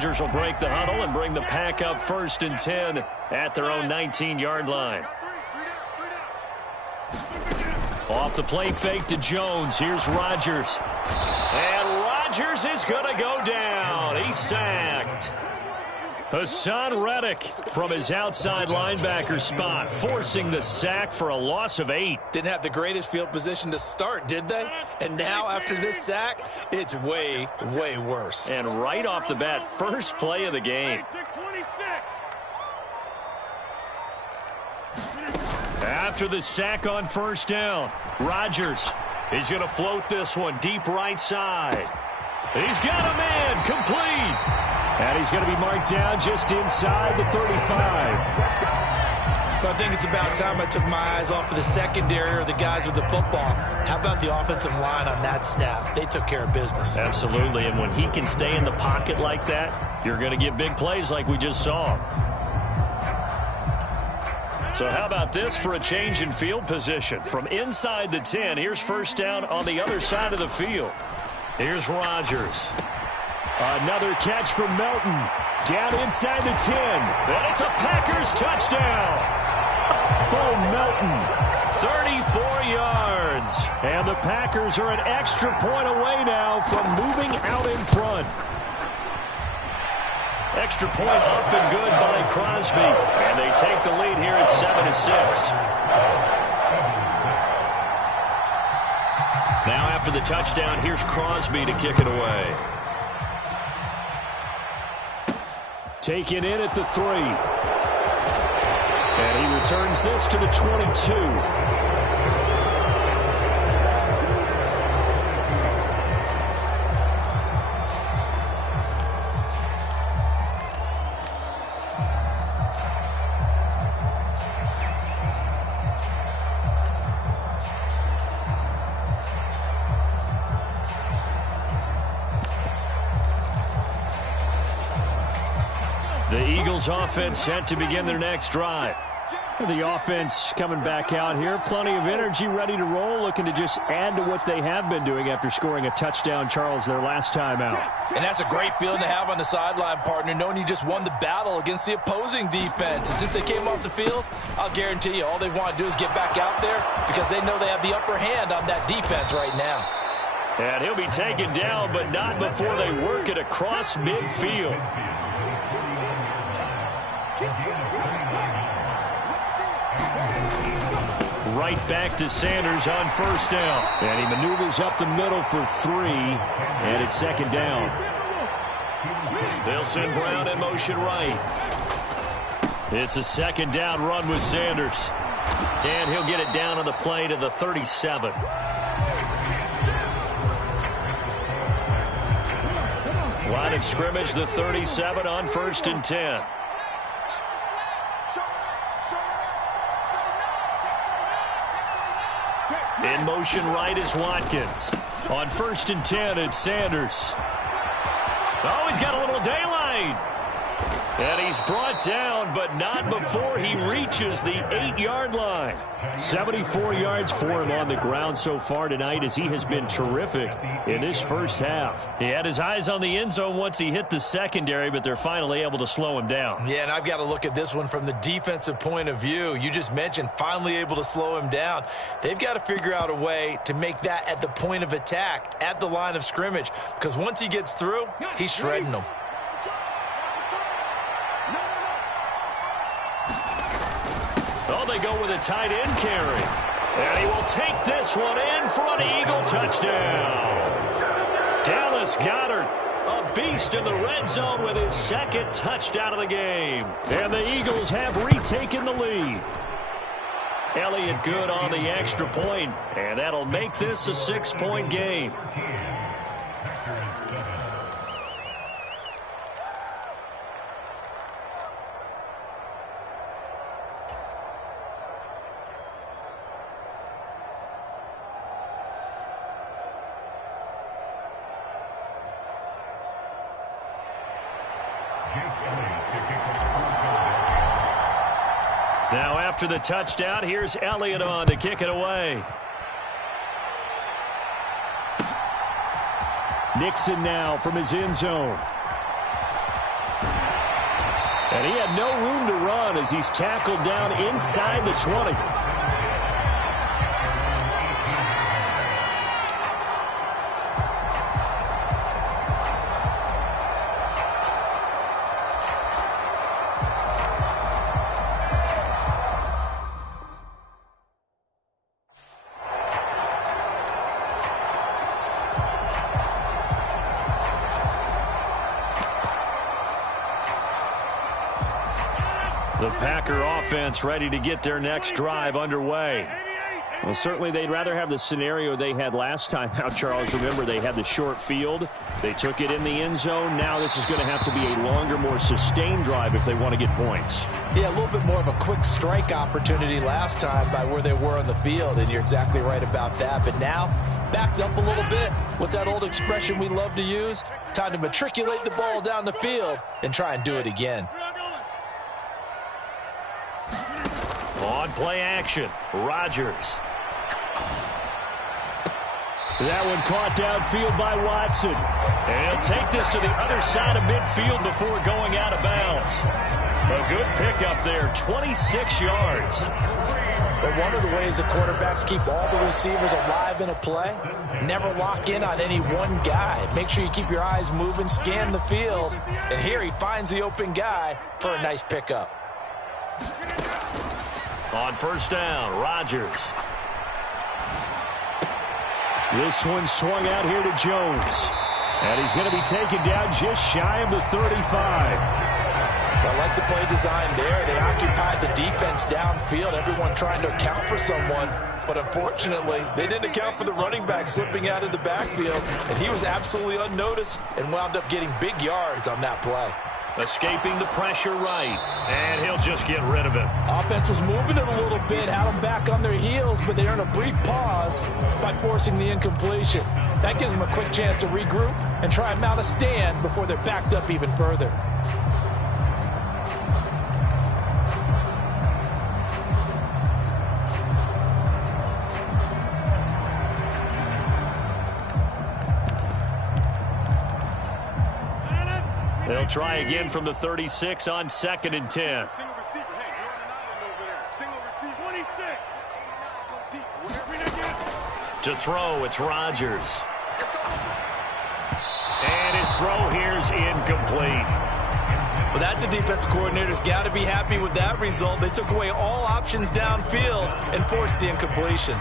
Rodgers will break the huddle and bring the Pack up 1st and 10 at their own 19-yard line. Off the play fake to Jones. Here's Rodgers. And Rodgers is going to go down. He's sacked. Hassan Reddick from his outside linebacker spot, forcing the sack for a loss of 8. Didn't have the greatest field position to start, did they? And now after this sack, it's way, way worse. And right off the bat, first play of the game. After the sack on 1st down, Rodgers is going to float this one deep right side. He's got a man complete. And he's going to be marked down just inside the 35. I think it's about time I took my eyes off of the secondary or the guys with the football. How about the offensive line on that snap? They took care of business. Absolutely, and when he can stay in the pocket like that, you're going to get big plays like we just saw. So how about this for a change in field position? From inside the 10, here's 1st down on the other side of the field. Here's Rodgers. Another catch from Melton. Down inside the 10. And it's a Packers touchdown. Bo Melton, 34 yards. And the Packers are an extra point away now from moving out in front. Extra point up and good by Crosby. And they take the lead here at 7-6. Now after the touchdown, here's Crosby to kick it away. Taken in at the 3. And he returns this to the 22. The Eagles offense set to begin their next drive. The offense coming back out here. Plenty of energy, ready to roll, looking to just add to what they have been doing after scoring a touchdown, Charles, their last time out. And that's a great feeling to have on the sideline, partner, knowing you just won the battle against the opposing defense. And since they came off the field, I'll guarantee you all they want to do is get back out there because they know they have the upper hand on that defense right now. And he'll be taken down, but not before they work it across midfield. Right back to Sanders on 1st down. And he maneuvers up the middle for 3. And it's 2nd down. They'll send Brown in motion right. It's a 2nd down run with Sanders. And he'll get it down on the play to the 37. Line of scrimmage, the 37 on 1st and 10. In motion right is Watkins. On 1st and 10, it's Sanders. Oh, he's got a little daylight. And he's brought down, but not before he reaches the 8-yard line. 74 yards for him on the ground so far tonight as he has been terrific in this first half. He had his eyes on the end zone once he hit the secondary, but they're finally able to slow him down. Yeah, and I've got to look at this one from the defensive point of view. You just mentioned finally able to slow him down. They've got to figure out a way to make that at the point of attack, at the line of scrimmage, because once he gets through, he's shredding them. Oh, they go with a tight end carry. And he will take this one in for an Eagle touchdown. Dallas Goedert, a beast in the red zone with his 2nd touchdown of the game. And the Eagles have retaken the lead. Elliott good on the extra point, and that'll make this a 6-point game. Now after the touchdown, here's Elliott on to kick it away. Nixon now from his end zone. And he had no room to run as he's tackled down inside the 20. The Packer offense ready to get their next drive underway. Well, certainly they'd rather have the scenario they had last time out, Charles. Remember, they had the short field. They took it in the end zone. Now this is going to have to be a longer, more sustained drive if they want to get points. Yeah, a little bit more of a quick strike opportunity last time by where they were on the field, and you're exactly right about that. But now, backed up a little bit. What's that old expression we love to use? Time to matriculate the ball down the field and try and do it again. On play action, Rodgers. That one caught downfield by Watson. And he'll take this to the other side of midfield before going out of bounds. A good pickup there, 26 yards. But one of the ways the quarterbacks keep all the receivers alive in a play, never lock in on any one guy. Make sure you keep your eyes moving, scan the field. And here he finds the open guy for a nice pickup. On first down, Rodgers. This one swung out here to Jones. And he's going to be taken down just shy of the 35. I like the play design there. They occupied the defense downfield, everyone trying to account for someone. But unfortunately, they didn't account for the running back slipping out of the backfield. And he was absolutely unnoticed and wound up getting big yards on that play. Escaping the pressure right, and he'll just get rid of it. Offense was moving it a little bit, had them back on their heels, but they earned a brief pause by forcing the incompletion. That gives them a quick chance to regroup and try and mount a stand before they're backed up even further. They'll try again from the 36 on 2nd and 10. To throw, it's Rodgers. And his throw here's incomplete. Well, that's a defense coordinator's got to be happy with that result. They took away all options downfield and forced the incompletion.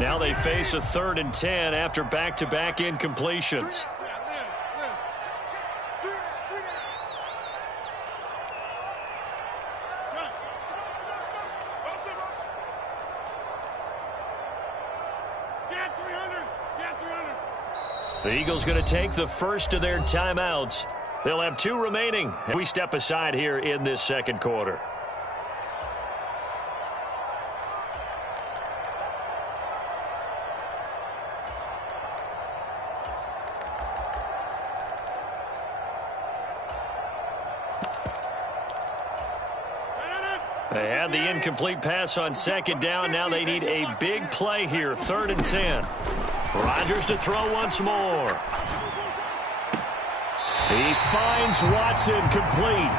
Now they face a 3rd and 10 after back-to-back incompletions. The Eagles going to take the first of their timeouts. They'll have 2 remaining. We step aside here in this second quarter. They had the incomplete pass on 2nd down. Now they need a big play here, 3rd and 10. Rodgers to throw once more. He finds Watson complete.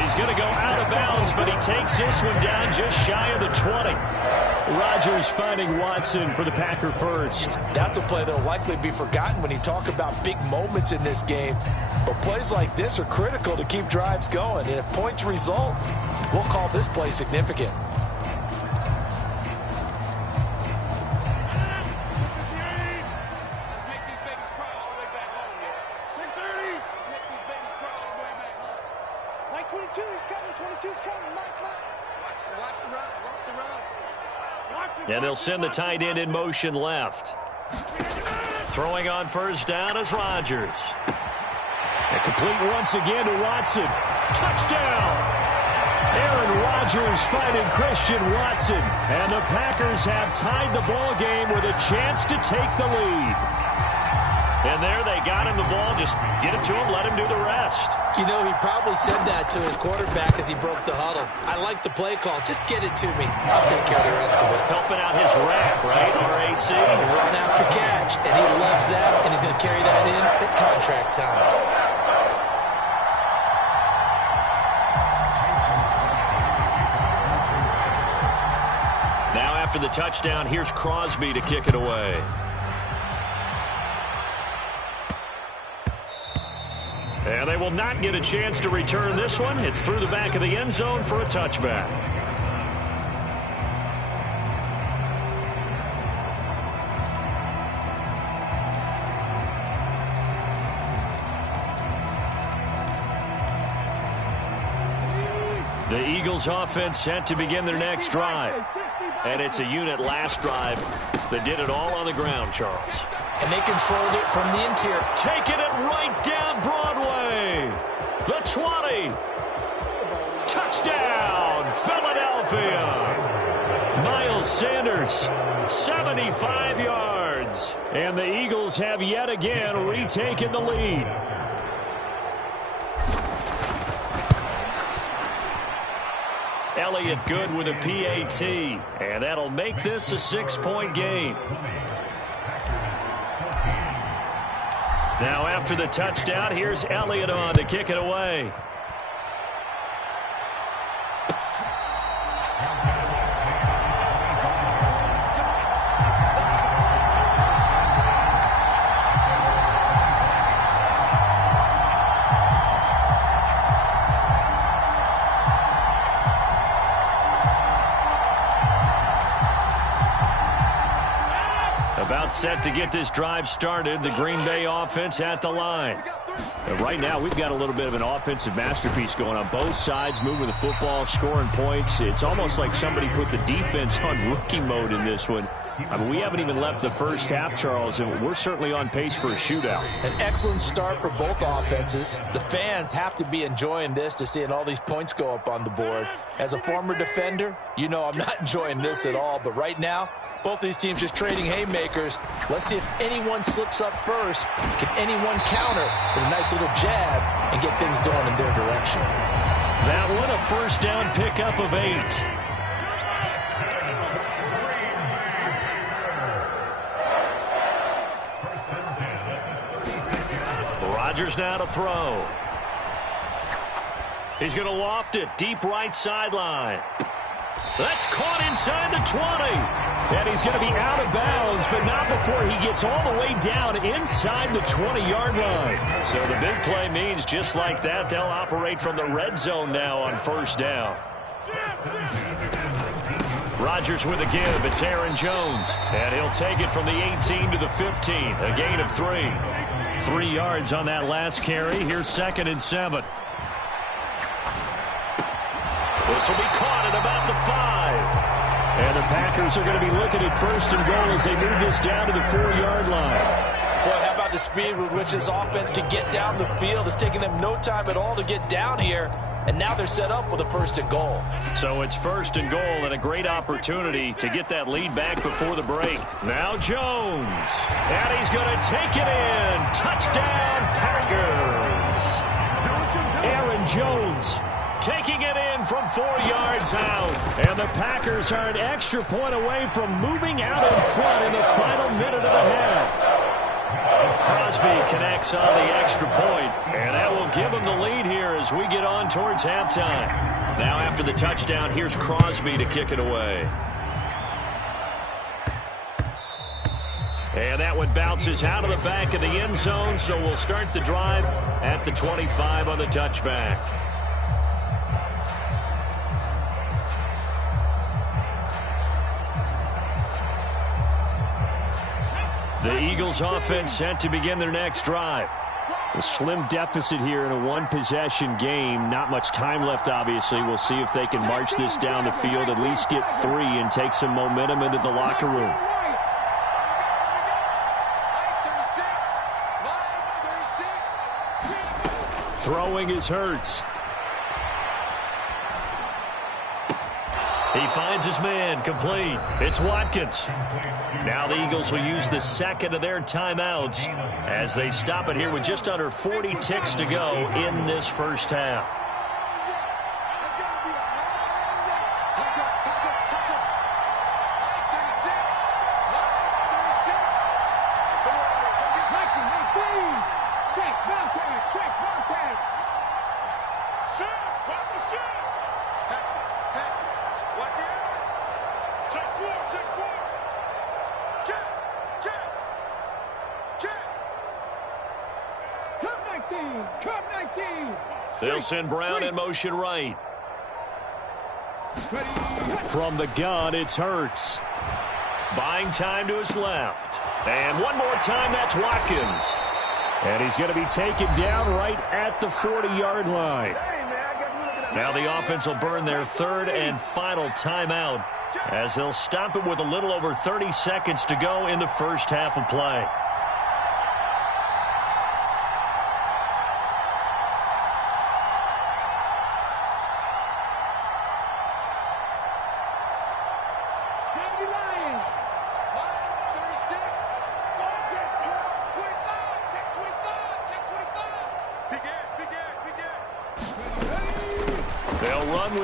He's going to go out of bounds, but he takes this one down just shy of the 20. Rodgers finding Watson for the Packer first. That's a play that will likely be forgotten when you talk about big moments in this game. But plays like this are critical to keep drives going. And if points result, we'll call this play significant. And they'll send the tight end in motion left. Throwing on first down is Rodgers. And complete once again to Watson. Touchdown! Aaron Rodgers finding Christian Watson. And the Packers have tied the ball game with a chance to take the lead. And there they got him the ball. Just get it to him, let him do the rest. You know, he probably said that to his quarterback as he broke the huddle. I like the play call. Just get it to me. I'll take care of the rest of it. Helping out his rack, right? RAC. Run after catch, and he loves that, and he's going to carry that in at contract time. After the touchdown, here's Crosby to kick it away. And they will not get a chance to return this one. It's through the back of the end zone for a touchback. The Eagles offense set to begin their next drive. And it's a unit last drive that did it all on the ground, Charles. And they controlled it from the interior. Taking it right down Broadway. The 20. Touchdown, Philadelphia. Miles Sanders, 75 yards. And the Eagles have yet again retaken the lead. Elliott good with a PAT, and that'll make this a 6-point game. Now after the touchdown, here's Elliott on to kick it away. About set to get this drive started. The Green Bay offense at the line. And right now, we've got a little bit of an offensive masterpiece going on. Both sides moving the football, scoring points. It's almost like somebody put the defense on rookie mode in this one. I mean, we haven't even left the first half, Charles, and we're certainly on pace for a shootout. An excellent start for both offenses. The fans have to be enjoying this to seeing all these points go up on the board. As a former defender, you know I'm not enjoying this at all. But right now, both these teams just trading haymakers. Let's see if anyone slips up first. Can anyone counter with a nice little jab and get things going in their direction? That one a first down pickup of 8. Rodgers now to throw. He's going to loft it deep right sideline. That's caught inside the 20. And he's going to be out of bounds, but not before he gets all the way down inside the 20-yard line. So the big play means just like that, they'll operate from the red zone now on first down. Rodgers with a give. It's Aaron Jones. And he'll take it from the 18 to the 15. A gain of 3. 3 yards on that last carry. Here's 2nd and 7. This will be caught at about the 5. And the Packers are going to be looking at 1st and goal as they move this down to the 4-yard line. Boy, how about the speed with which this offense can get down the field? It's taking them no time at all to get down here. And now they're set up with a 1st and goal. So it's 1st and goal and a great opportunity to get that lead back before the break. Now Jones. And he's going to take it in. Touchdown, Packers. Aaron Jones taking it in from 4 yards out. And the Packers are an extra point away from moving out in front in the final minute of the half. Crosby connects on the extra point, and that will give him the lead here as we get on towards halftime. Now after the touchdown, here's Crosby to kick it away. And that one bounces out of the back of the end zone, so we'll start the drive at the 25 on the touchback. The Eagles offense set to begin their next drive. A slim deficit here in a one-possession game. Not much time left, obviously. We'll see if they can march this down the field, at least get 3 and take some momentum into the locker room. Throwing is Hurts. He finds his man, complete. It's Watkins. Now the Eagles will use the second of their timeouts as they stop it here with just under 40 ticks to go in this first half. They'll send Brown in motion right. From the gun, it's Hurts. Buying time to his left. And one more time, that's Watkins. And he's going to be taken down right at the 40-yard line. Now the offense will burn their third and final timeout as they'll stop it with a little over 30 seconds to go in the first half of play.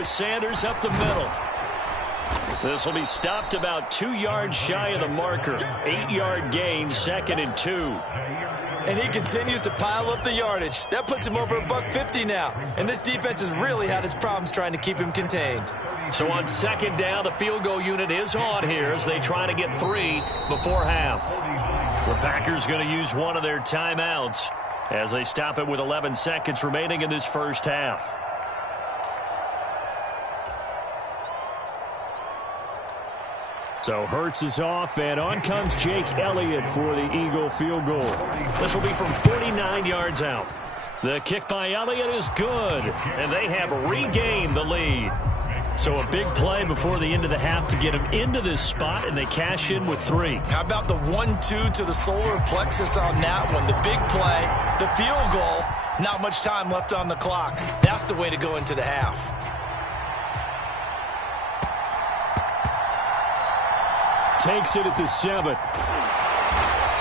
Sanders up the middle. This will be stopped about 2 yards shy of the marker. 8-yard gain, 2nd and 2. And he continues to pile up the yardage. That puts him over $150 now. And this defense has really had its problems trying to keep him contained. So on 2nd down, the field goal unit is on here as they try to get 3 before half. The Packers going to use one of their timeouts as they stop it with 11 seconds remaining in this first half. So Hurts is off, and on comes Jake Elliott for the Eagle field goal. This will be from 49 yards out. The kick by Elliott is good, and they have regained the lead. So a big play before the end of the half to get him into this spot, and they cash in with 3. How about the 1-2 to the solar plexus on that one? The big play, the field goal, not much time left on the clock. That's the way to go into the half. Takes it at the 7.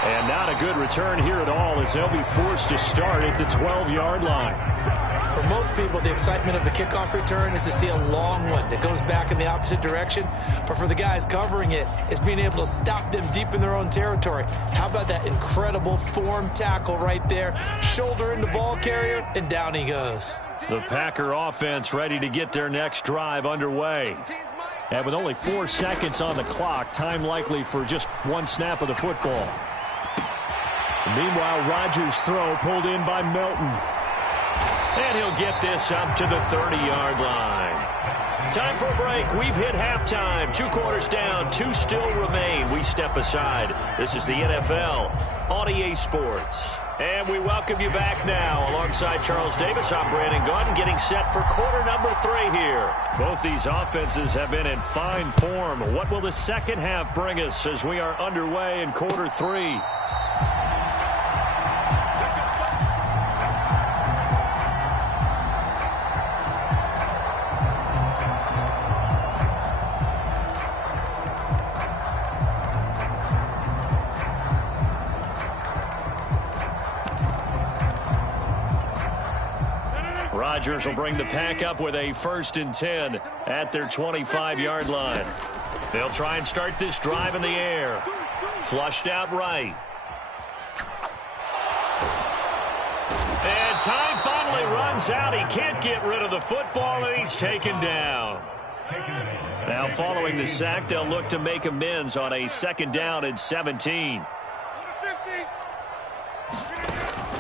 And not a good return here at all as they'll be forced to start at the 12-yard line. For most people, the excitement of the kickoff return is to see a long one that goes back in the opposite direction. But for the guys covering it, it's being able to stop them deep in their own territory. How about that incredible form tackle right there? Shoulder in the ball carrier, and down he goes. The Packer offense ready to get their next drive underway. And with only 4 seconds on the clock, time likely for just one snap of the football. Meanwhile, Rodgers' throw pulled in by Melton. And he'll get this up to the 30-yard line. Time for a break. We've hit halftime. 2 quarters down, 2 still remain. We step aside. This is the NFL on EA Sports. And we welcome you back now. Alongside Charles Davis, I'm Brandon Gaudin, getting set for quarter number 3 here. Both these offenses have been in fine form. What will the second half bring us as we are underway in quarter 3? Rodgers will bring the pack up with a 1st and 10 at their 25-yard line. They'll try and start this drive in the air. Flushed out right. And time finally runs out. He can't get rid of the football, and he's taken down. Now following the sack, they'll look to make amends on a 2nd down and 17.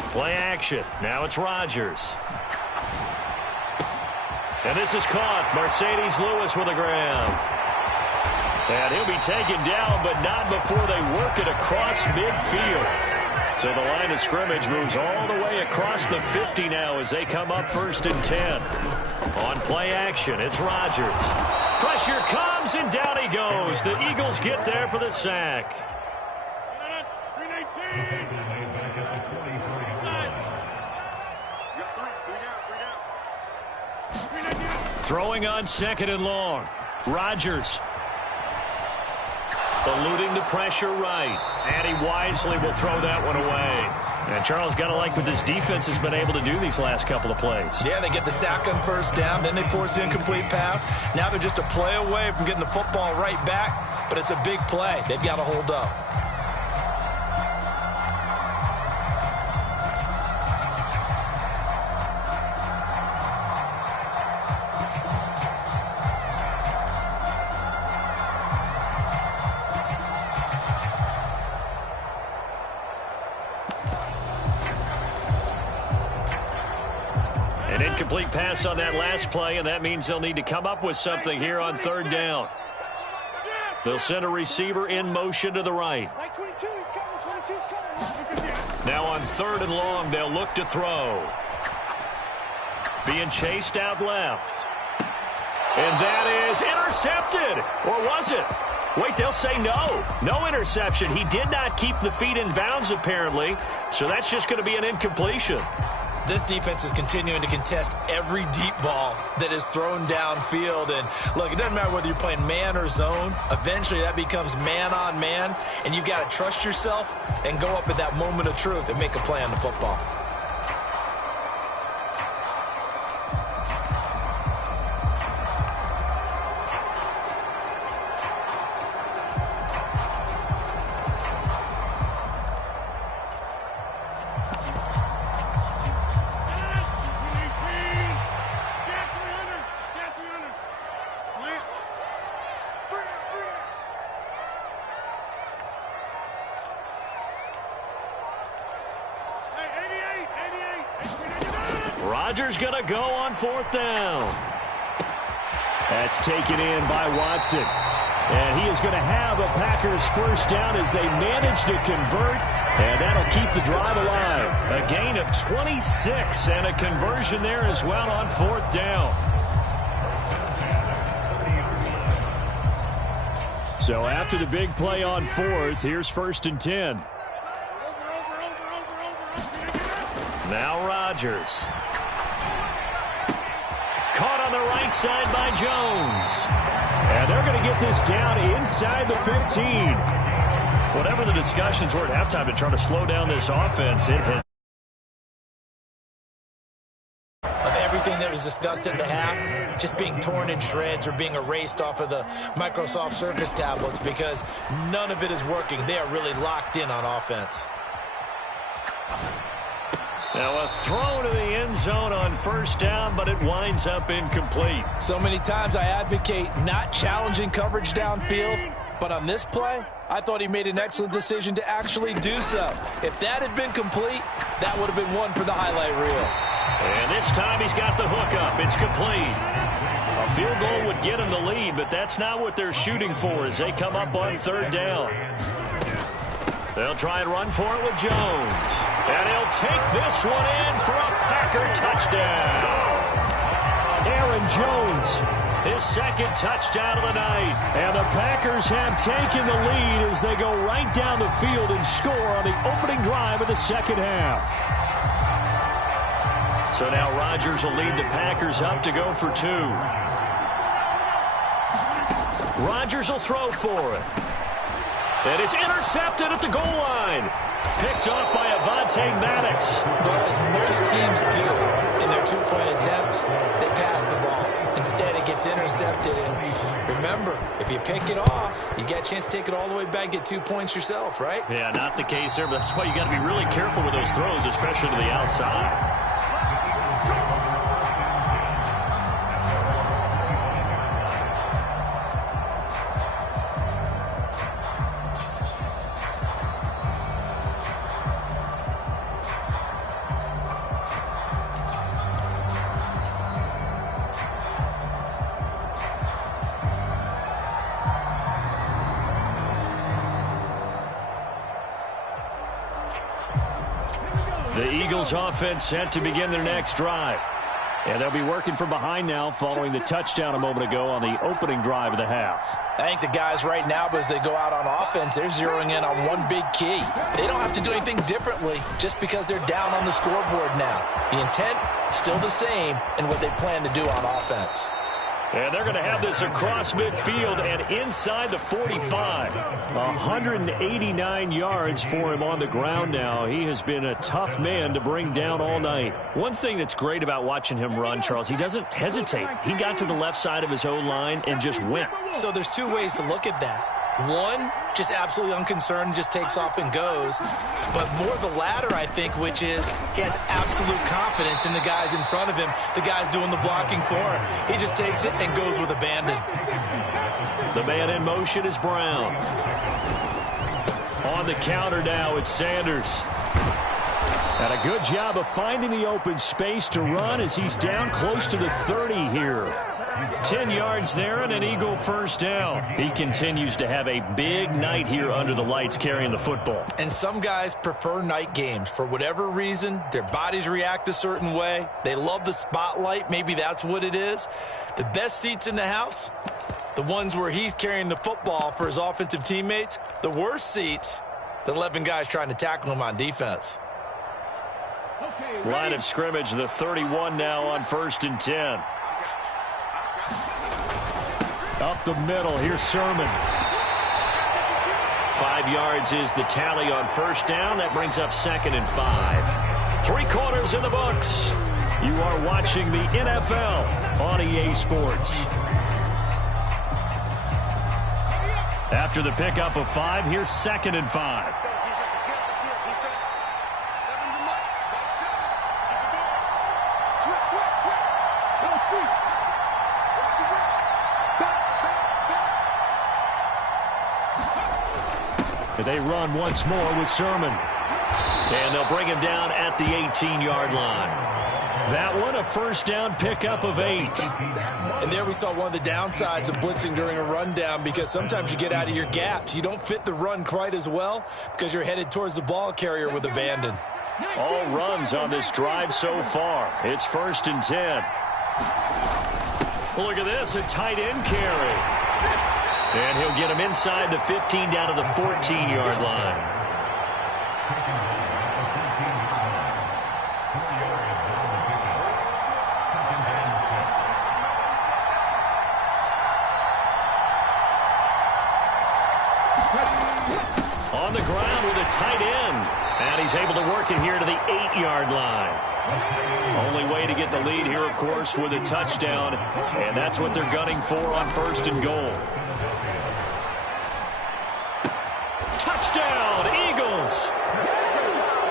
Play action. Now it's Rodgers. And this is caught. Mercedes Lewis with a grab. And he'll be taken down, but not before they work it across midfield. So the line of scrimmage moves all the way across the 50 now as they come up 1st and 10. On play action, it's Rodgers. Pressure comes, and down he goes. The Eagles get there for the sack. Throwing on 2nd and long. Rodgers. Eluding the pressure right. And he wisely will throw that one away. And Charles, got to like what this defense has been able to do these last couple of plays. Yeah, they get the sack on first down, then they force the incomplete pass. Now they're just a play away from getting the football right back, but it's a big play. They've got to hold up. An incomplete pass on that last play, and that means they'll need to come up with something here on third down. They'll send a receiver in motion to the right. Now on third and long, they'll look to throw. Being chased out left. And that is intercepted. Or was it? Wait, they'll say no. No interception. He did not keep the feet in bounds, apparently. So that's just going to be an incompletion. This defense is continuing to contest every deep ball that is thrown downfield. And, look, it doesn't matter whether you're playing man or zone. Eventually, that becomes man on man. And you've got to trust yourself and go up at that moment of truth and make a play on the football. Rodgers going to go on fourth down. That's taken in by Watson. And he is going to have a Packers first down as they manage to convert. And that'll keep the drive alive. A gain of 26 and a conversion there as well on fourth down. So after the big play on fourth, here's first and 10. Now Rodgers. Caught on the right side by Jones. And they're going to get this down inside the 15. Whatever the discussions were at halftime to try to slow down this offense, it has. Of everything that was discussed at the half, just being torn in shreds or being erased off of the Microsoft Surface tablets because none of it is working. They are really locked in on offense. Now a throw to the end zone on first down, but it winds up incomplete. So many times I advocate not challenging coverage downfield, but on this play, I thought he made an excellent decision to actually do so. If that had been complete, that would have been one for the highlight reel. And this time he's got the hook up. It's complete. A field goal would get him the lead, but that's not what they're shooting for as they come up on third down. They'll try and run for it with Jones. And he'll take this one in for a Packer touchdown. Aaron Jones, his second touchdown of the night. And the Packers have taken the lead as they go right down the field and score on the opening drive of the second half. So now Rodgers will lead the Packers up to go for two. Rodgers will throw for it. And it's intercepted at the goal line. Picked off by Avonte Maddox. Well, as most teams do in their two-point attempt, they pass the ball. Instead, it gets intercepted. And remember, if you pick it off, you get a chance to take it all the way back, get 2 points yourself, right? Yeah, not the case there, but that's why you got to be really careful with those throws, especially to the outside. The Eagles offense set to begin their next drive. And they'll be working from behind now following the touchdown a moment ago on the opening drive of the half. I think the guys right now, as they go out on offense, they're zeroing in on one big key. They don't have to do anything differently just because they're down on the scoreboard now. The intent, still the same in what they plan to do on offense. And they're going to have this across midfield and inside the 45. 189 yards for him on the ground now. He has been a tough man to bring down all night. One thing that's great about watching him run, Charles, he doesn't hesitate. He got to the left side of his O-line and just went. So there's two ways to look at that. One, just absolutely unconcerned, just takes off and goes. But more the latter, I think, which is he has absolute confidence in the guys in front of him, the guys doing the blocking for him. He just takes it and goes with abandon. The man in motion is Brown. On the counter now, it's Sanders. And a good job of finding the open space to run as he's down close to the 30 here. 10 yards there and an Eagle first down. He continues to have a big night here under the lights carrying the football. And some guys prefer night games. For whatever reason, their bodies react a certain way. They love the spotlight. Maybe that's what it is. The best seats in the house, the ones where he's carrying the football for his offensive teammates. The worst seats, the 11 guys trying to tackle him on defense. Line of scrimmage, the 31 now on 1st and 10. Up the middle, here's Sermon. 5 yards is the tally on first down. That brings up 2nd and 5. 3 quarters in the books. You are watching the NFL on EA Sports. After the pickup of 5, here's 2nd and 5. They run once more with Sermon. And they'll bring him down at the 18-yard line. That one, a first down pickup of 8. And there we saw one of the downsides of blitzing during a rundown, because sometimes you get out of your gaps. You don't fit the run quite as well because you're headed towards the ball carrier with abandon. All runs on this drive so far. It's 1st and 10. Look at this, a tight end carry. And he'll get him inside the 15 down to the 14-yard line. On the ground with a tight end. And he's able to work it here to the 8-yard line. Only way to get the lead here, of course, with a touchdown. And that's what they're gunning for on 1st and goal. Touchdown, Eagles.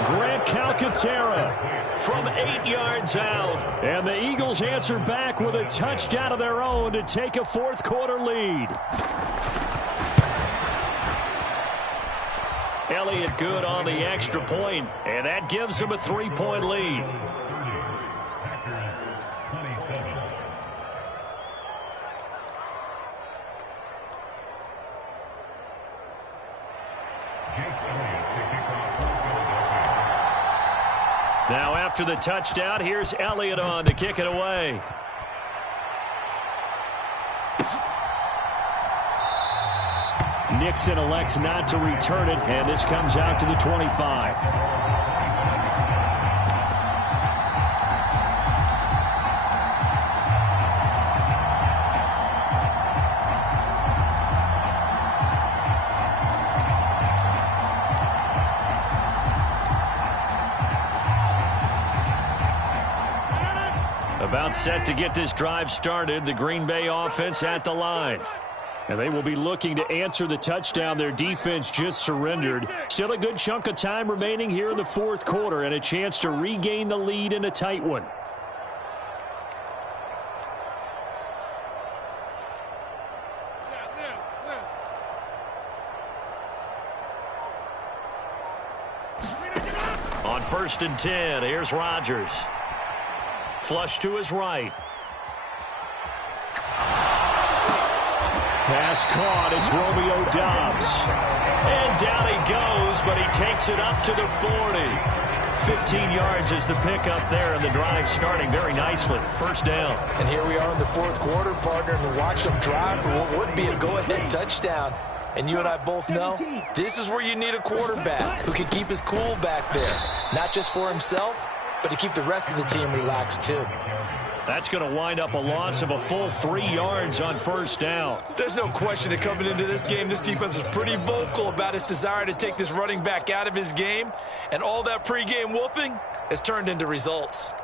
Grant Calcaterra from 8 yards out. And the Eagles answer back with a touchdown of their own to take a 4th quarter lead. Elliott good on the extra point, and that gives him a 3-point lead. Now after the touchdown, here's Elliott on to kick it away. Nixon elects not to return it, and this comes out to the 25. About set to get this drive started. The Green Bay offense at the line. And they will be looking to answer the touchdown their defense just surrendered. Still a good chunk of time remaining here in the 4th quarter and a chance to regain the lead in a tight one. On 1st and 10, here's Rodgers. Flush to his right. Pass caught. It's Romeo Doubs. And down he goes, but he takes it up to the 40. 15 yards is the pickup there, and the drive starting very nicely. 1st down. And here we are in the 4th quarter, partner, and watch them drive for what would be a go-ahead touchdown. And you and I both know this is where you need a quarterback who can keep his cool back there. Not just for himself, but to keep the rest of the team relaxed too. That's going to wind up a loss of a full 3 yards on first down. There's no question that coming into this game, this defense was pretty vocal about its desire to take this running back out of his game, and all that pregame wolfing has turned into results.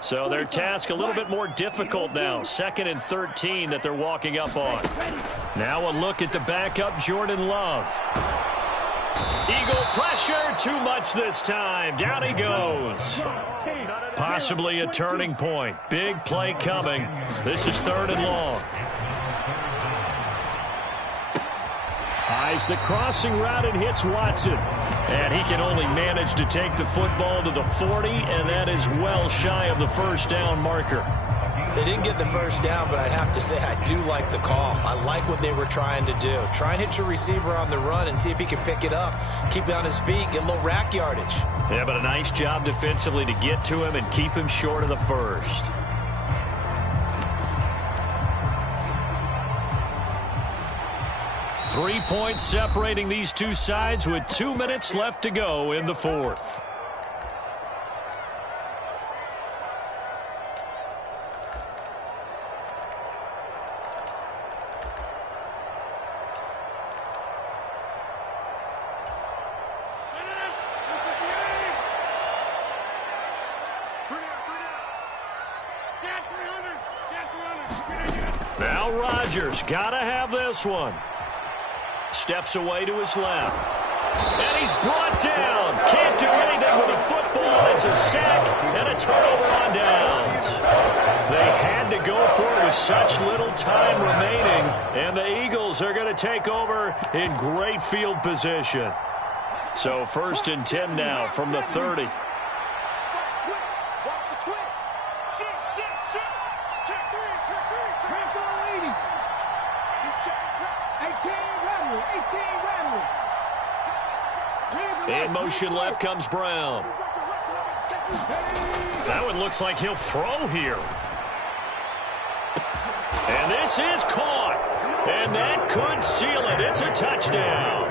So their task a little bit more difficult now. 2nd and 13 that they're walking up on. Now a look at the backup, Jordan Love. Eagle pressure, too much this time. Down he goes. Possibly a turning point. Big play coming. This is 3rd and long. Eyes the crossing route and hits Watson. And he can only manage to take the football to the 40, and that is well shy of the first down marker. They didn't get the first down, but I have to say I do like the call. I like what they were trying to do. Try and hit your receiver on the run and see if he can pick it up, keep it on his feet, get a little rack yardage. Yeah, but a nice job defensively to get to him and keep him short of the first. Three points separating these two sides with 2 minutes left to go in the 4th. Now Rodgers, gotta have this one. Steps away to his left. And he's brought down. Can't do anything with a football. It's a sack and a turnover on downs. They had to go for it with such little time remaining. And the Eagles are going to take over in great field position. So 1st and 10 now from the 30. In motion left comes Brown. That one looks like he'll throw here. And this is caught. And that could seal it. It's a touchdown.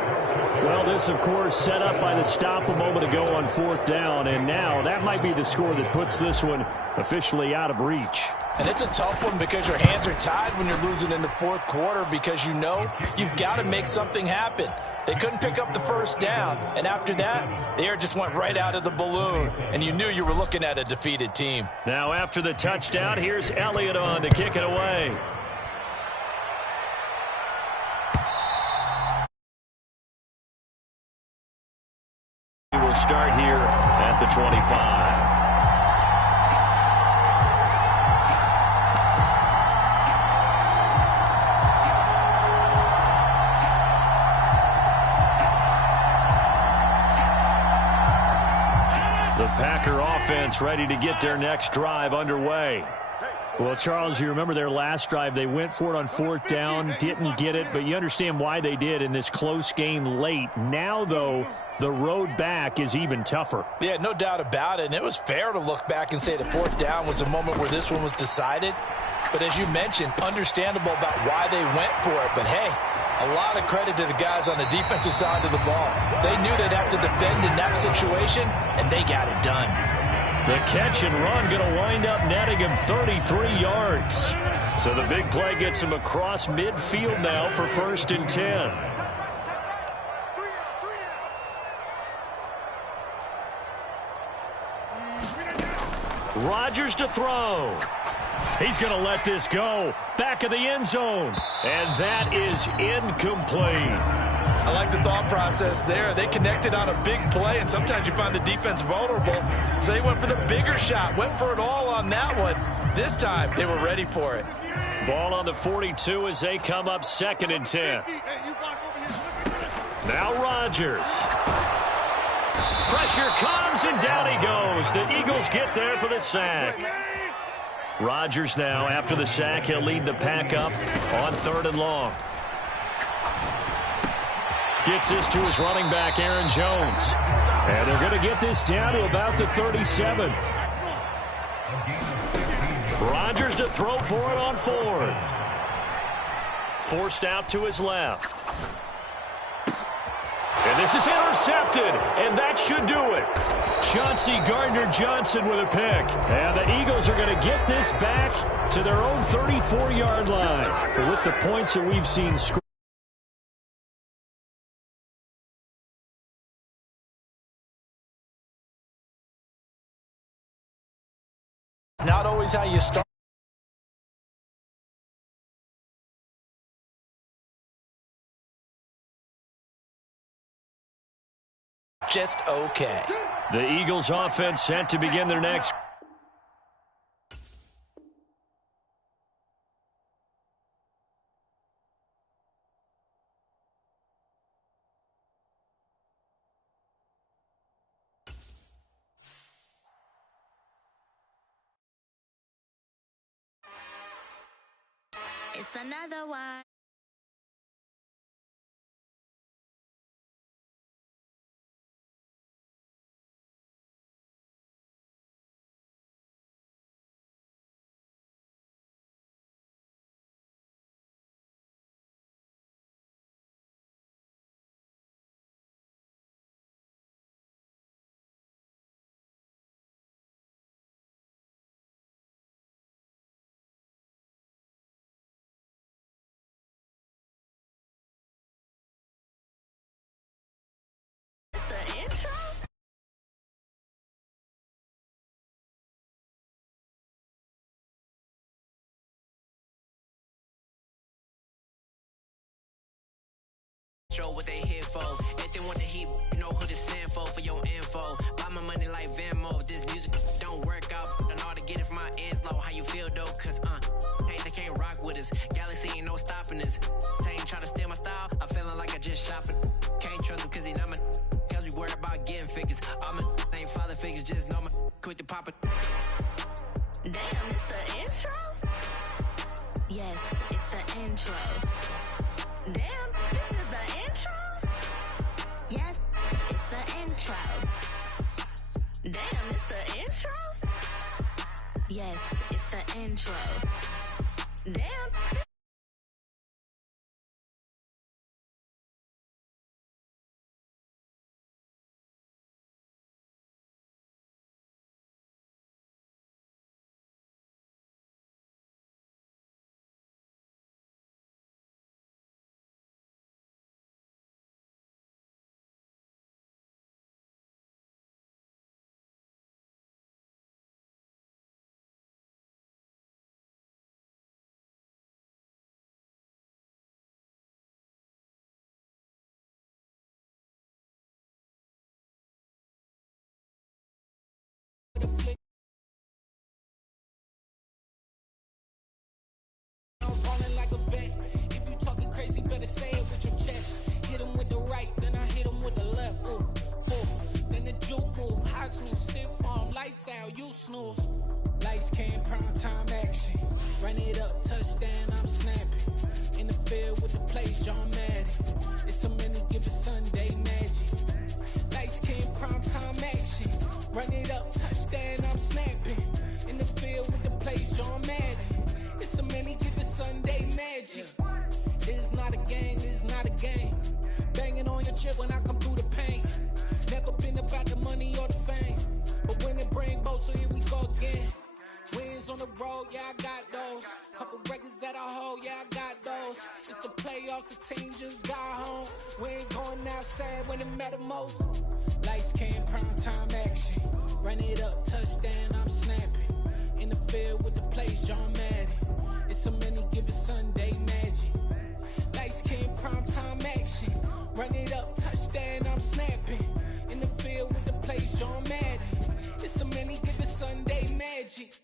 Well, this, of course, set up by the stop a moment ago on 4th down. And now that might be the score that puts this one officially out of reach. And it's a tough one because your hands are tied when you're losing in the 4th quarter because you know you've got to make something happen. They couldn't pick up the first down, and after that, the air just went right out of the balloon, and you knew you were looking at a defeated team. Now after the touchdown, here's Elliott on to kick it away. We will start here at the 25. The Packer offense ready to get their next drive underway. Well, Charles, you remember their last drive. They went for it on 4th down, didn't get it, but you understand why they did in this close game late. Now, though, the road back is even tougher. Yeah, no doubt about it, and it was fair to look back and say the 4th down was a moment where this one was decided. But as you mentioned, understandable about why they went for it. But, hey, a lot of credit to the guys on the defensive side of the ball. They knew they'd have to defend in that situation, and they got it done. The catch and run going to wind up netting him 33 yards. So the big play gets him across midfield now for 1st and 10. Rodgers to throw. He's going to let this go. Back of the end zone. And that is incomplete. I like the thought process there. They connected on a big play, and sometimes you find the defense vulnerable. So they went for the bigger shot, went for it all on that one. This time, they were ready for it. Ball on the 42 as they come up 2nd and 10. Now Rodgers. Pressure comes, and down he goes. The Eagles get there for the sack. Rodgers now, after the sack, he'll lead the pack up on 3rd and long. Gets this to his running back, Aaron Jones. And they're going to get this down to about the 37. Rodgers to throw for it on 4th. Forced out to his left. And this is intercepted, and that should do it. Chauncey Gardner-Johnson with a pick. And the Eagles are going to get this back to their own 34-yard line. But with the points that we've seen scored, not always how you start. Just okay. The Eagles offense set to begin their next. It's another one. What they here for? If they want the heat, you know who to send for your info. Buy my money like Venmo. This music don't work out. I know how to get it from my ends low. How you feel though? Cause hey, they can't rock with us. Galaxy ain't no stopping us. They ain't try to steal my style. I'm feeling like I just shopping. Can't trust him cause he not my. Cause we worried about getting figures. All my ain't father figures. Just know my quit the pop it. Damn, it's the intro? Yes, it's the intro. Damn, this is the intro? Yes, it's the intro. Damn, it's the intro? Yes, it's the intro. Damn. Like a vet. If you talking crazy, better say it with your chest. Hit him with the right, then I hit him with the left. Ooh, then the juke move. Heisman, stiff arm, lights out, you snooze. Lights came, prime time action. Run it up, touchdown, I'm snapping. In the field with the place, John Madden. It's a minute, give it Sunday magic. Lights came, prime time action. Run it up, touchdown, I'm snapping. In the field with the place, John Madden. It's a many, give it Sunday magic. It is not a game, it is not a game. Banging on your chip when I come through the pain. Never been about the money or the fame. But when it bring both, so here we go again. Wins on the road, yeah, I got those. Couple records that I hold, yeah, I got those. It's the playoffs, the team just got home. We ain't going outside when it matter most. Lights came, prime time action. Run it up, touchdown, I'm snapping. In the field with the plays, John Madden. It's a many, give it Sunday magic. Lights came, prime time action. Run it up, touchdown, I'm snapping. In the field with the plays, John Madden. It's a many, give it Sunday magic.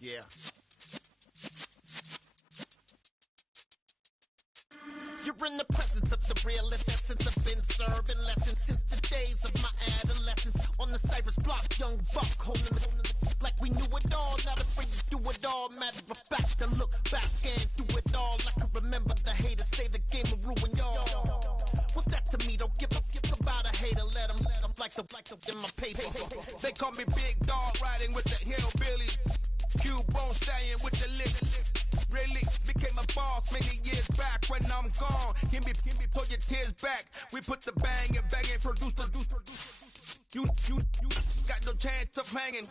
Yeah. You're in the presence of the realest essence. I've been serving lessons since the days of my adolescence. On the Cypress block, young buck holding the like we knew it all, not afraid to do it all. Matter of fact, to look back and do it all. I can remember the haters say the game will ruin y'all. What's that to me? Don't give about a hater. Let them like the in my paper. They call me Big Dog, riding with the hillbillies. Cubone staying with the lick. Really became a boss many years back. When I'm gone, can be pull your tears back. We put the bang and produce. You got no chance of hanging.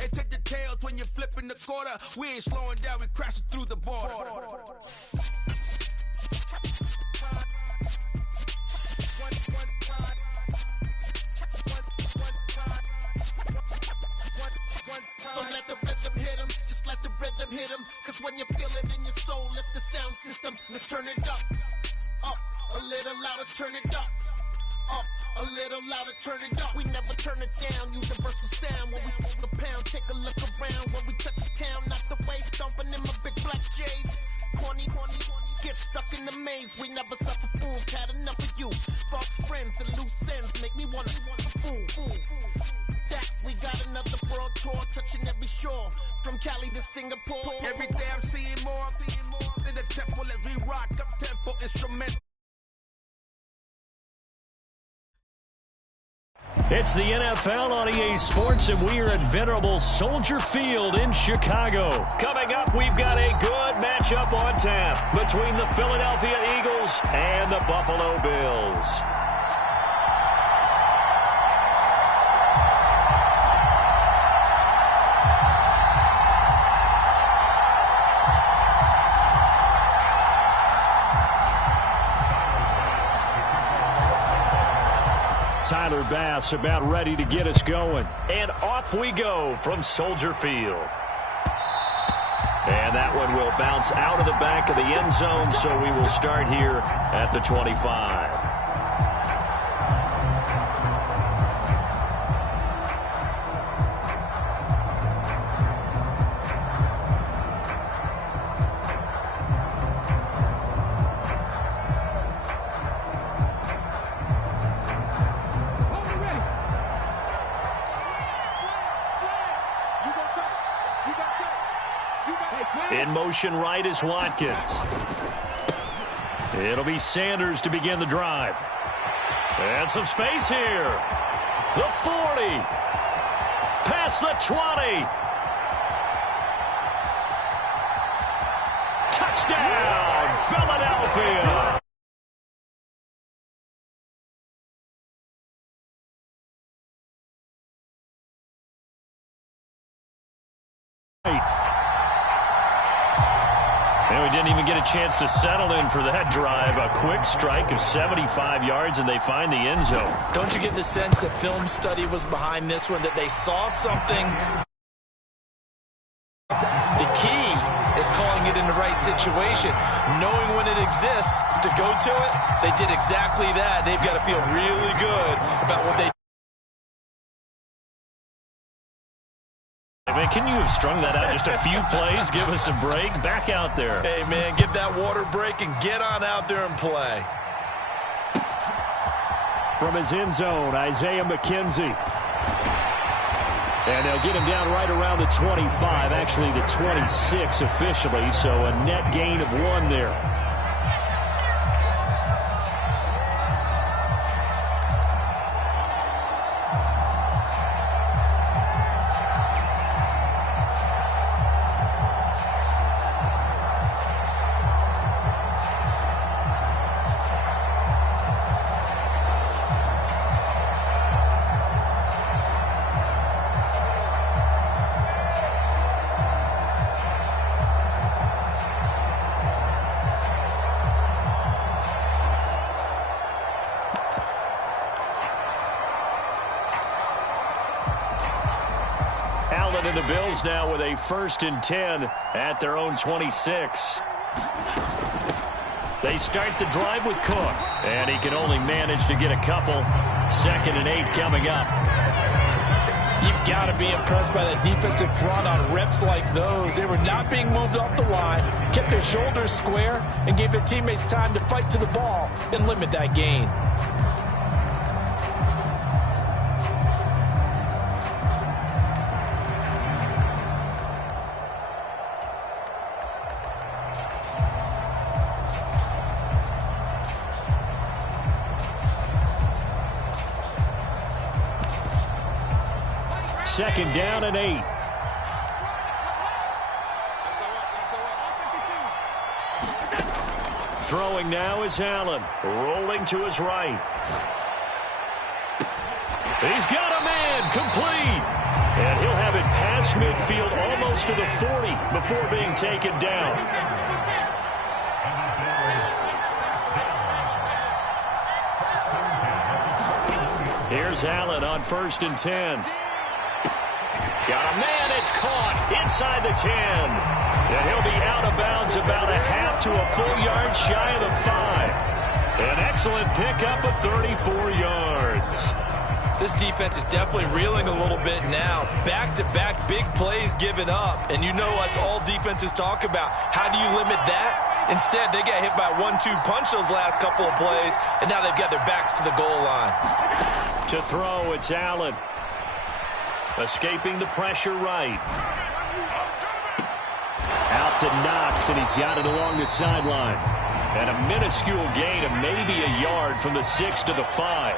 And take the tails when you're flipping the quarter. We ain't slowing down, we crashing through the border. So let the rhythm hit him, just let the rhythm hit him. Cause when you feel it in your soul, lift the sound system. Now turn it up, a little louder, turn it up. A little louder, turn it up. We never turn it down. Universal sound when we move the pound. Take a look around when we touch the town. Not the way stomping in my big black J's. Corny, get stuck in the maze. We never suffer fools. Had enough of you. False friends and loose ends make me wanna fool. That we got another world tour touching every shore from Cali to Singapore. Every day I'm seeing more. In the temple as we rock up tempo instrumental. It's the NFL on EA Sports, and we are at venerable Soldier Field in Chicago. Coming up, we've got a good matchup on tap between the Philadelphia Eagles and the Buffalo Bills. Tyler Bass about ready to get us going. And off we go from Soldier Field. And that one will bounce out of the back of the end zone, so we will start here at the 25. In motion right is Watkins. It'll be Sanders to begin the drive. And some space here. The 40. Past the 20. Touchdown, Philadelphia. And we didn't even get a chance to settle in for that drive. A quick strike of 75 yards, and they find the end zone. Don't you get the sense that film study was behind this one, that they saw something? The key is calling it in the right situation, knowing when it exists to go to it. They did exactly that. They've got to feel really good about what they. Man, can you have strung that out just a few plays? Give us a break. Back out there. Hey, man, give that water break and get on out there and play. From his end zone, Isaiah McKenzie. And they'll get him down right around the 25, actually the 26 officially, so a net gain of 1 there. And the Bills now with a 1st and 10 at their own 26. They start the drive with Cook, and he can only manage to get a couple. 2nd and 8 coming up. You've got to be impressed by that defensive front on reps like those. They were not being moved off the line, kept their shoulders square, and gave their teammates time to fight to the ball and limit that gain. Second down and 8. Throwing now is Allen, rolling to his right. He's got a man, complete. And he'll have it past midfield almost to the 40 before being taken down. Here's Allen on 1st and 10. Got a man, it's caught inside the 10. And he'll be out of bounds about a half to a full yard shy of the 5. An excellent pickup of 34 yards. This defense is definitely reeling a little bit now. Back-to-back big plays given up. And you know what's all defenses talk about. How do you limit that? Instead, they got hit by a 1-2 punch those last couple of plays, and now they've got their backs to the goal line. To throw, it's Allen. Escaping the pressure right. Out to Knox, and he's got it along the sideline. And a minuscule gain of maybe a yard from the 6 to the 5.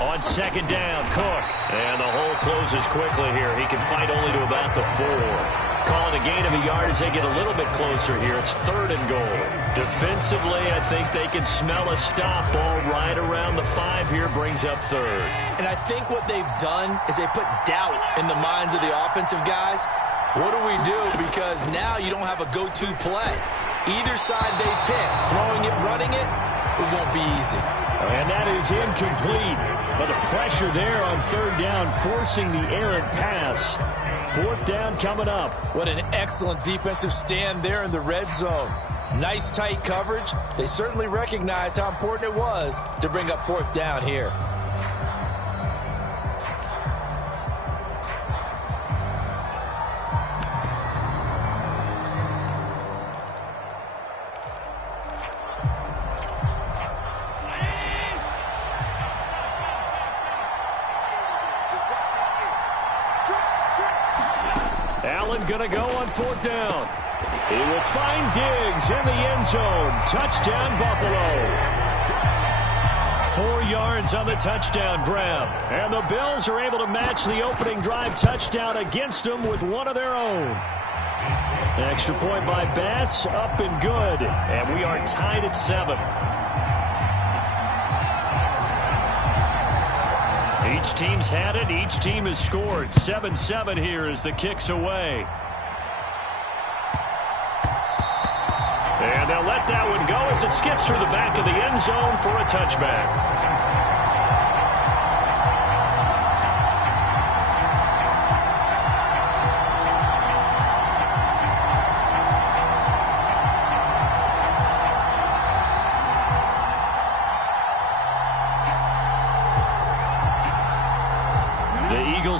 On 2nd down, Cook. And the hole closes quickly here. He can fight only to about the 4. Call it a gain of a yard as they get a little bit closer here. It's 3rd and goal. Defensively, I think they can smell a stop. Ball right around the 5 here, brings up 3rd. And I think what they've done is they put doubt in the minds of the offensive guys. What do we do? Because now you don't have a go-to play. Either side they pick, throwing it, running it, it won't be easy. And that is incomplete. But the pressure there on 3rd down, forcing the errant pass. 4th down coming up. What an excellent defensive stand there in the red zone. Nice tight coverage. They certainly recognized how important it was to bring up 4th down here. Allen going to go on 4th down. He will find Diggs in the end zone. Touchdown, Buffalo. 4 yards on the touchdown grab. And the Bills are able to match the opening drive touchdown against them with one of their own. Extra point by Bass, up and good. And we are tied at 7. Each team's had it. Each team has scored. 7-7 here as the kick's away. And they'll let that one go as it skips through the back of the end zone for a touchback.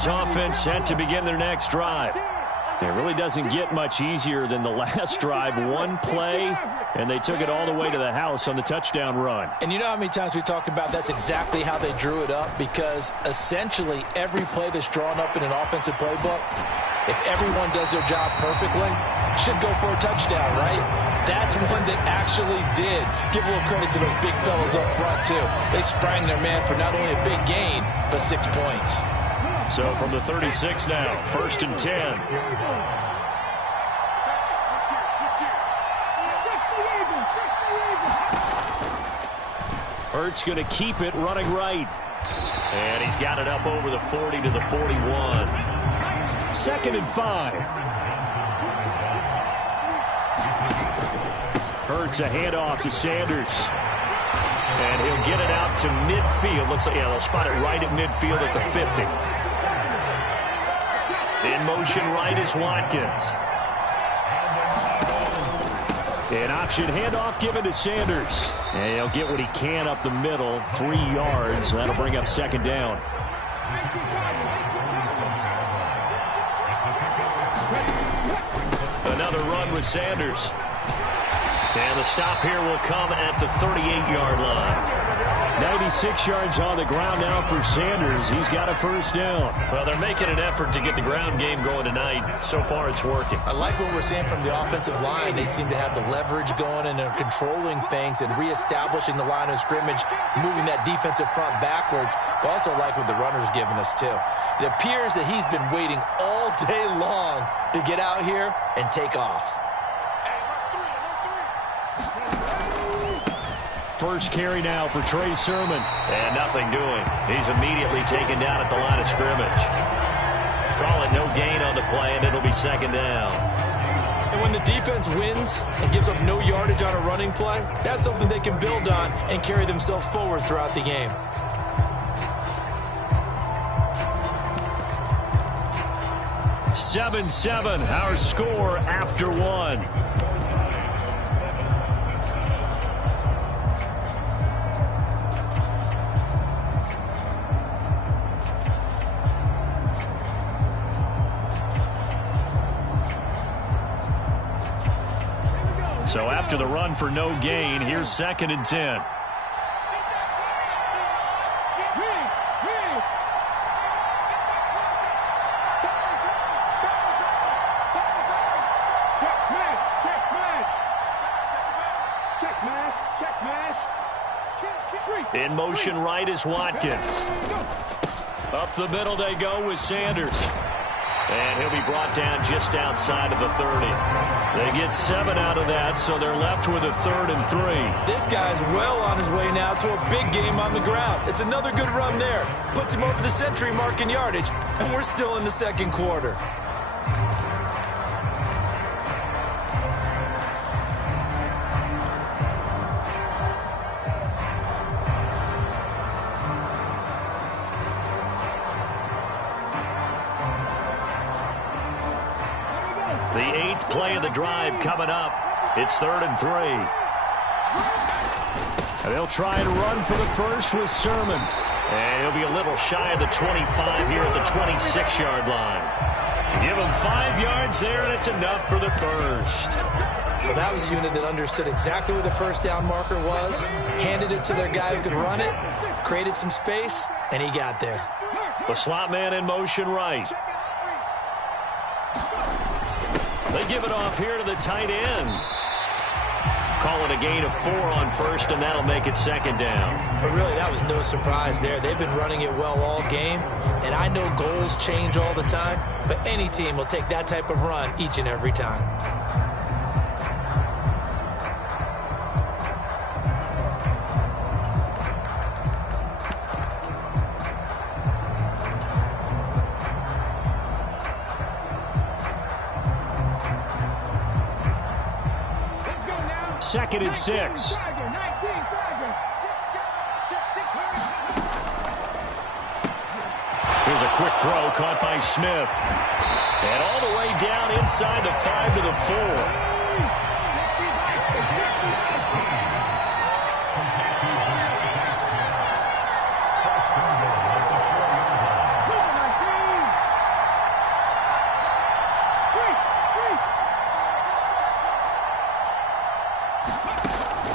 Offense set to begin their next drive. It really doesn't get much easier than the last drive. One play, and they took it all the way to the house on the touchdown run. And you know how many times we talk about that's exactly how they drew it up, because essentially every play that's drawn up in an offensive playbook, if everyone does their job perfectly, should go for a touchdown, right? That's one that actually did. Give a little credit to those big fellas up front, too. They sprang their man for not only a big gain, but 6 points. So from the 36 now, 1st and 10. Hurts going to keep it running right. And he's got it up over the 40 to the 41. 2nd and 5. Hurts a handoff to Sanders. And he'll get it out to midfield. Looks like, yeah, they'll spot it right at midfield at the 50. In motion right is Watkins. An option handoff given to Sanders. And he'll get what he can up the middle. 3 yards. That'll bring up 2nd down. Another run with Sanders. And the stop here will come at the 38-yard line. 96 yards on the ground now for Sanders. He's got a first down. Well, they're making an effort to get the ground game going tonight. So far, it's working. I like what we're seeing from the offensive line. They seem to have the leverage going, and they're controlling things and reestablishing the line of scrimmage, moving that defensive front backwards. But also like what the runner's giving us, too. It appears that he's been waiting all day long to get out here and take off. First carry now for Trey Sermon. And nothing doing. He's immediately taken down at the line of scrimmage. Call it no gain on the play, and it'll be second down. And when the defense wins and gives up no yardage on a running play, that's something they can build on and carry themselves forward throughout the game. Seven, our score after one. So after the run for no gain, here's 2nd and 10. In motion right is Watkins. Up the middle they go with Sanders. And he'll be brought down just outside of the 30. They get 7 out of that, so they're left with a 3rd and 3. This guy's well on his way now to a big game on the ground. It's another good run there. Puts him over the century mark in yardage, and we're still in the second quarter. The 8th play of the drive coming up. It's 3rd and 3. And they'll try and run for the first with Sermon. And he'll be a little shy of the 25 here at the 26-yard line. Give him 5 yards there, and it's enough for the first. Well, that was a unit that understood exactly where the first down marker was, handed it to their guy who could run it, created some space, and he got there. The slot man in motion right. They give it off here to the tight end. Call it a gain of 4 on first, and that'll make it 2nd down. But really, that was no surprise there. They've been running it well all game, and I know goals change all the time, but any team will take that type of run each and every time. Second and 6. Here's a quick throw caught by Smith. And all the way down inside the 5 to the 4.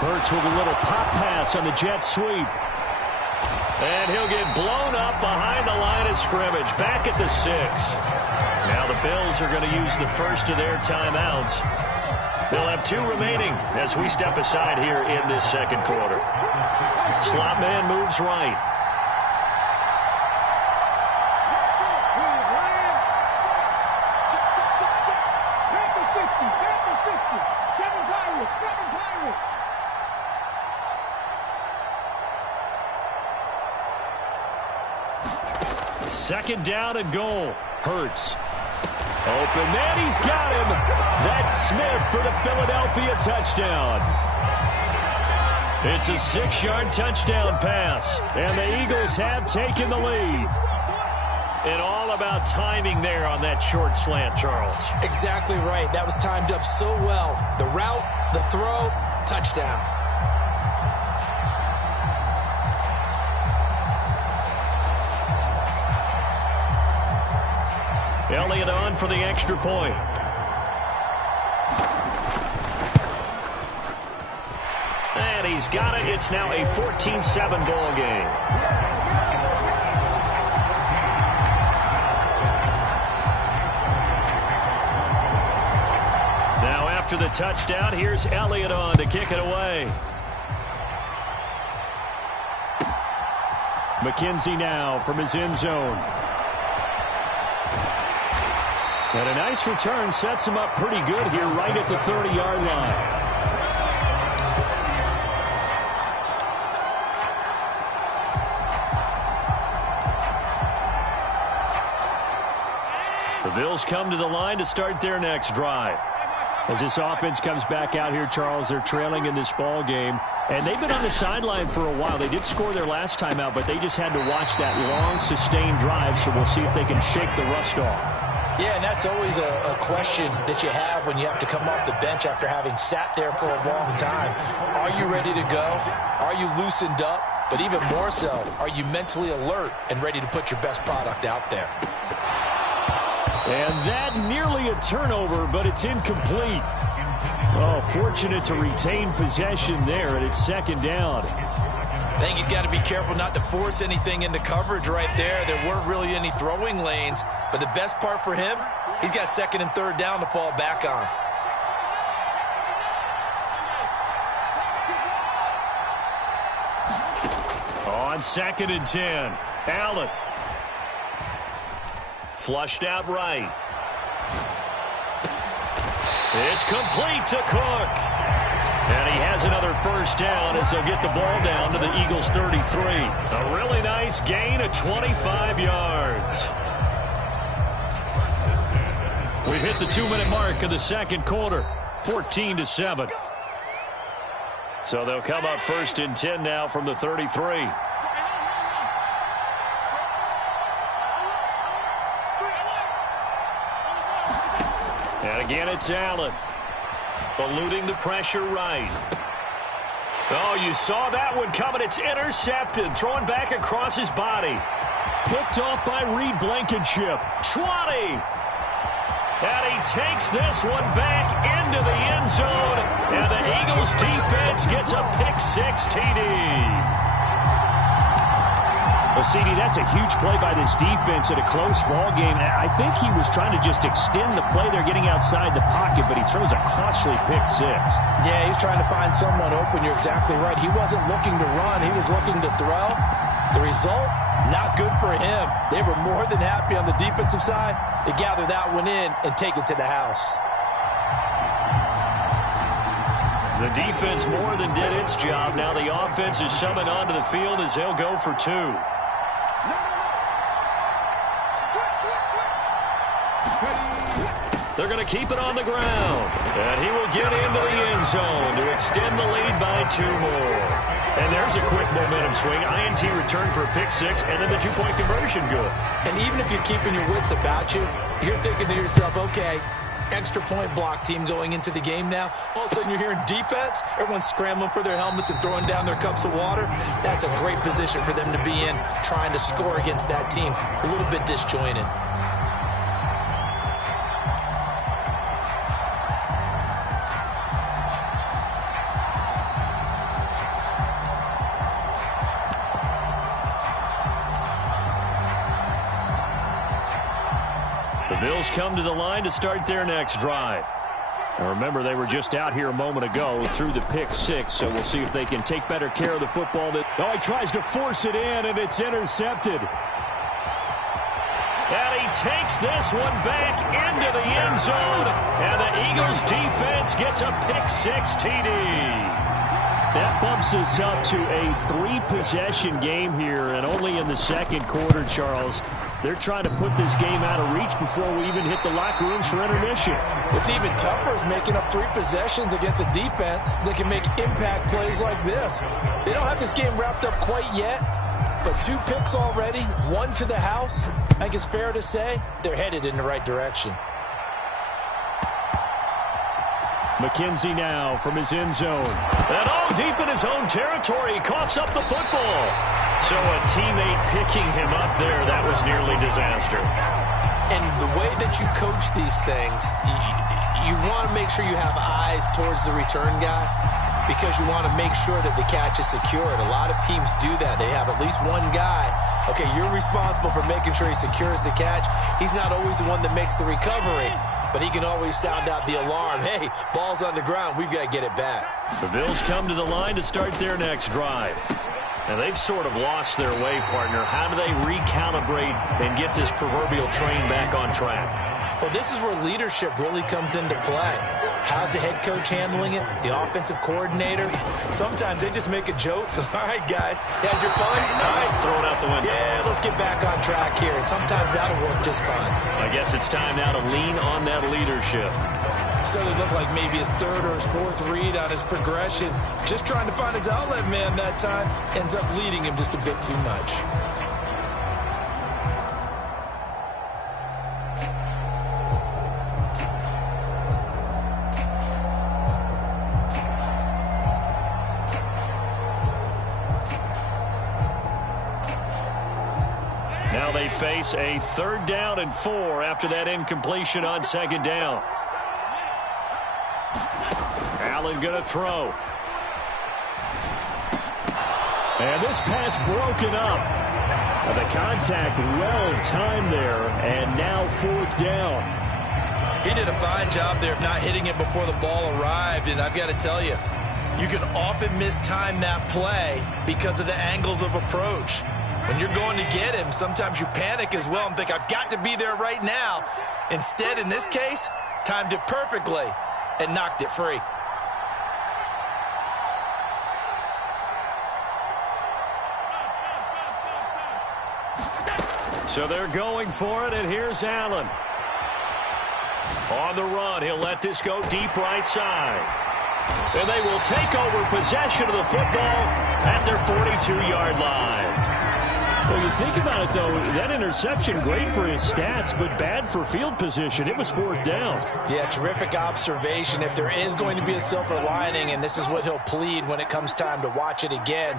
Hurts with a little pop pass on the jet sweep. And he'll get blown up behind the line of scrimmage, back at the 6. Now the Bills are going to use the first of their timeouts. They'll have 2 remaining as we step aside here in this second quarter. Slot man moves right. Second down and goal. Hurts. Open man, he's got him. That's Smith for the Philadelphia touchdown. It's a 6-yard touchdown pass, and the Eagles have taken the lead. And all about timing there on that short slant, Charles. Exactly right. That was timed up so well. The route, the throw, touchdown. Elliott on for the extra point. And he's got it. It's now a 14-7 ball game. Now after the touchdown, here's Elliott on to kick it away. McKenzie now from his end zone. And a nice return sets him up pretty good here right at the 30-yard line. The Bills come to the line to start their next drive. As this offense comes back out here, Charles, they're trailing in this ball game. And they've been on the sideline for a while. They did score their last time out, but they just had to watch that long, sustained drive, so we'll see if they can shake the rust off. Yeah, and that's always a question that you have when you have to come off the bench after having sat there for a long time. Are you ready to go? Are you loosened up? But even more so, are you mentally alert and ready to put your best product out there? And that nearly a turnover, but it's incomplete. Oh, fortunate to retain possession there, and it's second down. I think he's got to be careful not to force anything into coverage right there. There weren't really any throwing lanes, but the best part for him, he's got second and third down to fall back on. On 2nd and 10, Allen. Flushed out right. It's complete to Cook. And he has another first down as they'll get the ball down to the Eagles' 33. A really nice gain of 25 yards. We've hit the 2-minute mark of the second quarter, 14-7. So they'll come up 1st and 10 now from the 33. And again, it's Allen. Eluding the pressure right. Oh, you saw that one coming. It's intercepted. Throwing back across his body. Picked off by Reed Blankenship. 20. And he takes this one back into the end zone. And the Eagles defense gets a pick-6 TD. Well, CD, that's a huge play by this defense at a close ball game. I think he was trying to just extend the play. They're getting outside the pocket, but he throws a costly pick-6. Yeah, he's trying to find someone open. You're exactly right. He wasn't looking to run. He was looking to throw. The result, not good for him. They were more than happy on the defensive side to gather that one in and take it to the house. The defense more than did its job. Now the offense is summoned onto the field as they'll go for 2. They're going to keep it on the ground. And he will get into the end zone to extend the lead by 2 more. And there's a quick momentum swing. INT return for a pick-6, and then the 2-point conversion good. And even if you're keeping your wits about you, you're thinking to yourself, okay, extra point block team going into the game now. All of a sudden you're hearing defense. Everyone's scrambling for their helmets and throwing down their cups of water. That's a great position for them to be in, trying to score against that team. A little bit disjointed. Bills come to the line to start their next drive. Now remember, they were just out here a moment ago through the pick-6, so we'll see if they can take better care of the football. Oh, he tries to force it in, and it's intercepted. And he takes this one back into the end zone, and the Eagles defense gets a pick-6 TD. That bumps us up to a 3-possession game here, and only in the second quarter, Charles. They're trying to put this game out of reach before we even hit the locker rooms for intermission. What's even tougher is making up 3 possessions against a defense that can make impact plays like this. They don't have this game wrapped up quite yet, but 2 picks already, 1 to the house. I think it's fair to say they're headed in the right direction. McKenzie now from his end zone. And deep in his own territory, he coughs up the football. So a teammate picking him up there, that was nearly disaster. And the way that you coach these things, you want to make sure you have eyes towards the return guy. because you want to make sure that the catch is secured. A lot of teams do that. They have at least one guy. Okay, you're responsible for making sure he secures the catch. He's not always the one that makes the recovery, but he can always sound out the alarm. Hey, ball's on the ground. We've got to get it back. The Bills come to the line to start their next drive. And they've sort of lost their way, partner. How do they recalibrate and get this proverbial train back on track? Well, this is where leadership really comes into play. How's the head coach handling it? The offensive coordinator? Sometimes they just make a joke. All right, guys, had your fun? All right, throw it out the window. Yeah, let's get back on track here. And sometimes that'll work just fine. I guess it's time now to lean on that leadership. So it looked like maybe his third or his fourth read on his progression. Just trying to find his outlet man that time. Ends up leading him just a bit too much. Now they face a 3rd down and 4 after that incompletion on 2nd down. Allen going to throw. And this pass broken up. The contact well timed there, and now 4th down. He did a fine job there of not hitting it before the ball arrived, and I've got to tell you, you can often mistime that play because of the angles of approach. When you're going to get him, sometimes you panic as well and think, I've got to be there right now. Instead, in this case, timed it perfectly and knocked it free. So they're going for it, and here's Allen. On the run, he'll let this go deep right side. And they will take over possession of the football at their 42-yard line. Well, you think about it, though, that interception, great for his stats, but bad for field position. It was 4th down. Yeah, terrific observation. If there is going to be a silver lining, and this is what he'll plead when it comes time to watch it again,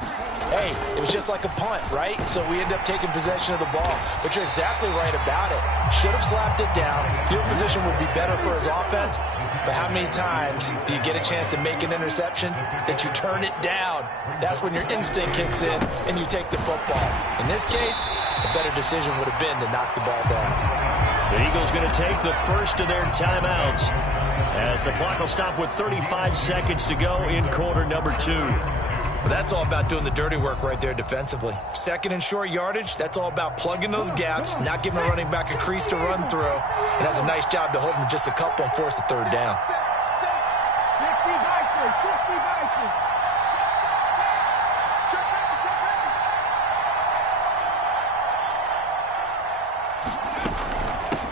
hey, it was just like a punt, right? So we end up taking possession of the ball. But you're exactly right about it. Should have slapped it down. Field position would be better for his offense. But how many times do you get a chance to make an interception that you turn it down? That's when your instinct kicks in and you take the football. In this case, a better decision would have been to knock the ball down. The Eagles going to take the first of their timeouts as the clock will stop with 35 seconds to go in quarter number 2. Well, that's all about doing the dirty work right there defensively. 2nd and short yardage, that's all about plugging those gaps, not giving a running back a crease to run through. And that's a nice job to hold him just a couple and force a 3rd down.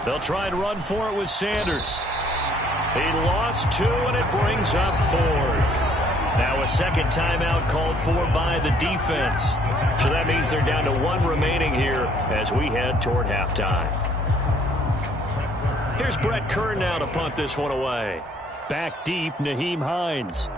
They'll try and run for it with Sanders. He lost 2, and it brings up 4th. Now a second timeout called for by the defense. So that means they're down to 1 remaining here as we head toward halftime. Here's Brett Kern now to punt this one away. Back deep, Nyheim Hines.